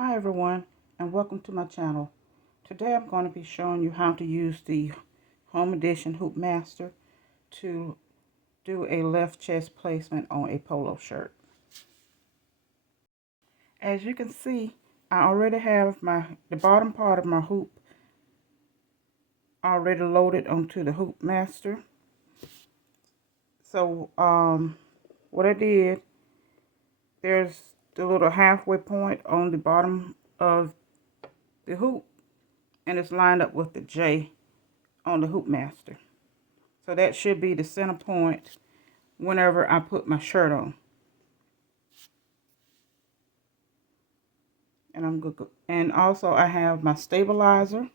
Hi everyone, and welcome to my channel. Today I'm going to be showing you how to use the Home Edition Hoop Master to do a left chest placement on a polo shirt. As you can see, I already have the bottom part of my hoop already loaded onto the Hoop Master. So what I did, there's the little halfway point on the bottom of the hoop, and it's lined up with the J on the Hoop Master. So that should be the center point whenever I put my shirt on. And I'm good. And also I have my stabilizer,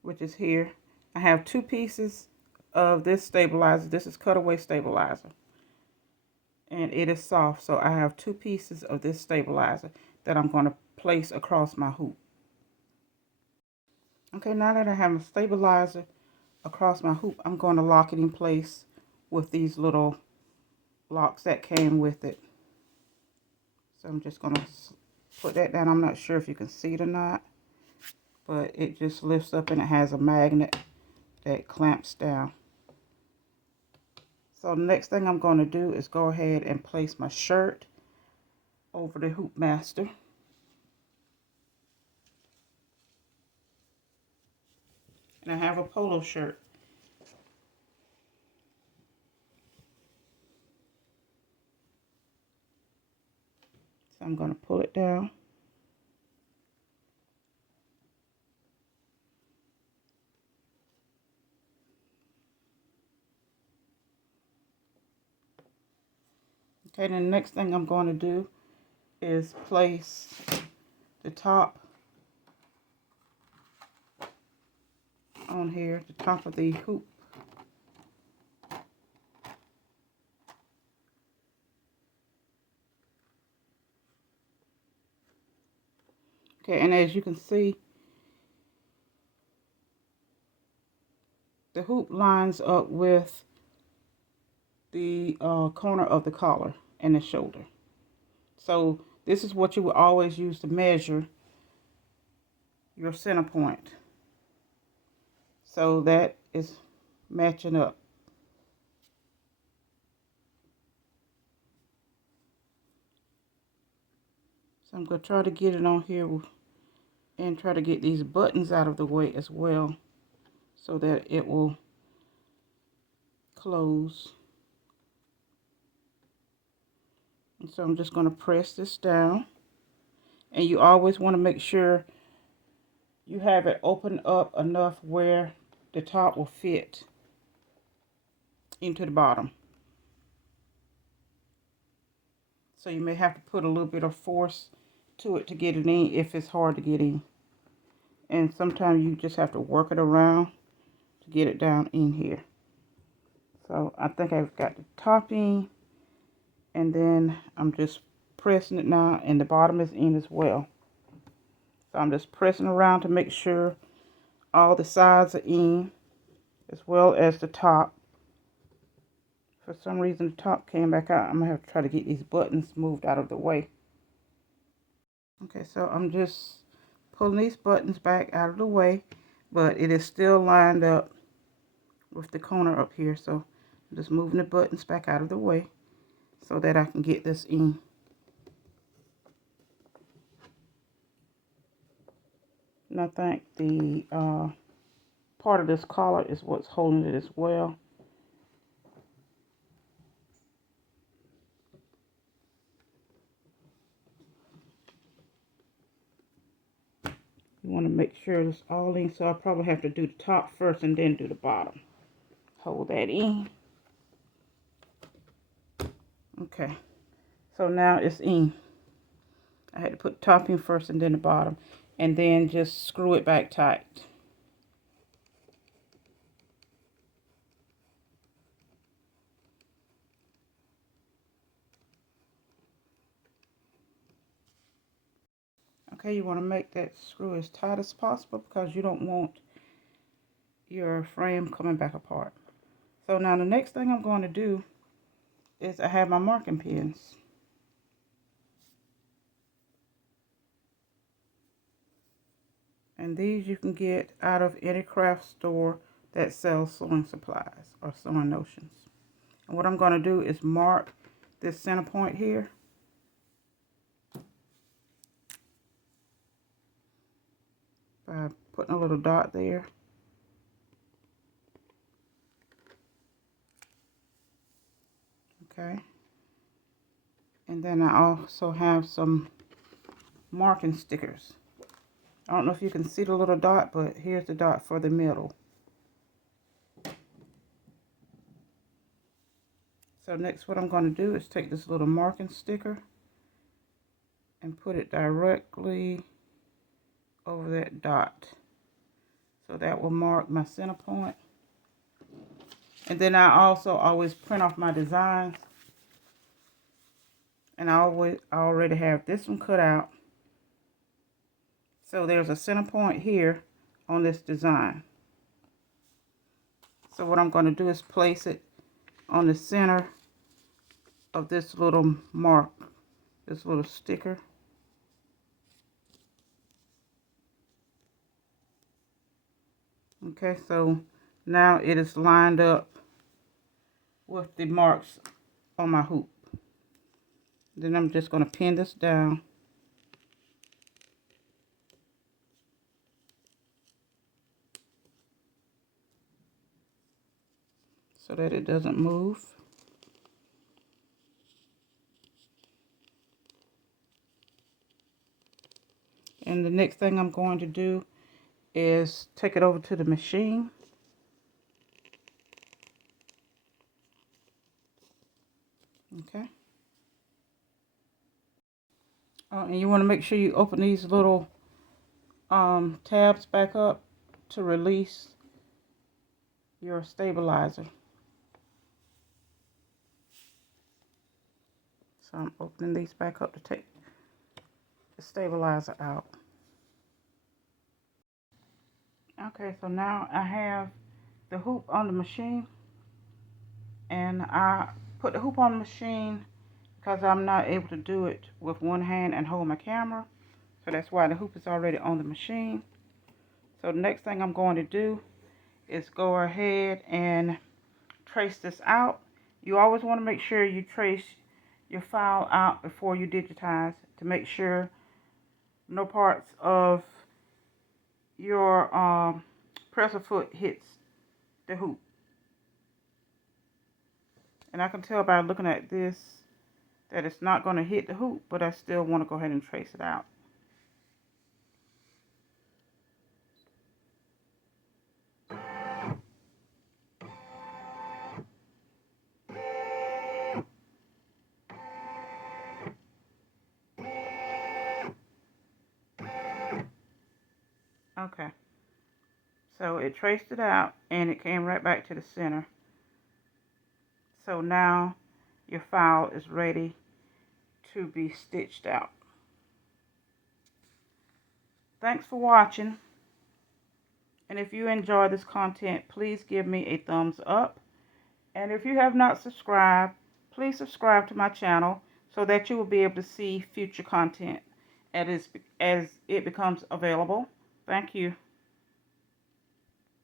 which is here. I have two pieces of this stabilizer. This is cutaway stabilizer. And it is soft, so I have two pieces of this stabilizer that I'm going to place across my hoop. Okay, now that I have my stabilizer across my hoop, I'm going to lock it in place with these little locks that came with it. So I'm just going to put that down. I'm not sure if you can see it or not, but it just lifts up and it has a magnet that clamps down. So the next thing I'm going to do is go ahead and place my shirt over the Hoop Master. And I have a polo shirt. So I'm going to pull it down. Okay, then the next thing I'm going to do is place the top on here, the top of the hoop. Okay, and as you can see, the hoop lines up with the corner of the collar and the shoulder. So this is what you will always use to measure your center point. So that is matching up. So I'm going to try to get it on here and try to get these buttons out of the way as well so that it will close. And so I'm just going to press this down. And you always want to make sure you have it open up enough where the top will fit into the bottom. So you may have to put a little bit of force to it to get it in if it's hard to get in. And sometimes you just have to work it around to get it down in here. So I think I've got the top in, and then I'm just pressing it now, and the bottom is in as well. So I'm just pressing around to make sure all the sides are in, as well as the top. For some reason the top came back out. I'm going to have to try to get these buttons moved out of the way. Okay, so I'm just pulling these buttons back out of the way, but it is still lined up with the corner up here. So I'm just moving the buttons back out of the way so that I can get this in. And I think the part of this collar is what's holding it as well. You want to make sure it's all in, so I'll probably have to do the top first and then do the bottom. Hold that in. Okay, so now it's in. I had to put the top in first and then the bottom, and then just screw it back tight. Okay, you want to make that screw as tight as possible because you don't want your frame coming back apart. So now the next thing I'm going to do is I have my marking pins. And these you can get out of any craft store that sells sewing supplies or sewing notions. And what I'm going to do is mark this center point here. By putting a little dot there. Okay. And then I also have some marking stickers. I don't know if you can see the little dot, but here's the dot for the middle. So next what I'm going to do is take this little marking sticker and put it directly over that dot. So that will mark my center point. And then I also always print off my designs. And I already have this one cut out. So there's a center point here on this design. So what I'm going to do is place it on the center of this little mark, this little sticker. Okay, so now it is lined up with the marks on my hoop. Then I'm just going to pin this down. So that it doesn't move. And the next thing I'm going to do is take it over to the machine. Okay. And you want to make sure you open these little tabs back up to release your stabilizer. So I'm opening these back up to take the stabilizer out. Okay, so now I have the hoop on the machine, and I put the hoop on the machine because I'm not able to do it with one hand and hold my camera. So that's why the hoop is already on the machine. So the next thing I'm going to do is go ahead and trace this out. You always want to make sure you trace your file out before you digitize to make sure no parts of your presser foot hits the hoop. And I can tell by looking at this that it's not going to hit the hoop, but I still want to go ahead and trace it out. Okay, so it traced it out and it came right back to the center. So now your file is ready to be stitched out. Thanks for watching. And if you enjoy this content, please give me a thumbs up. And if you have not subscribed, please subscribe to my channel so that you will be able to see future content as it becomes available. Thank you.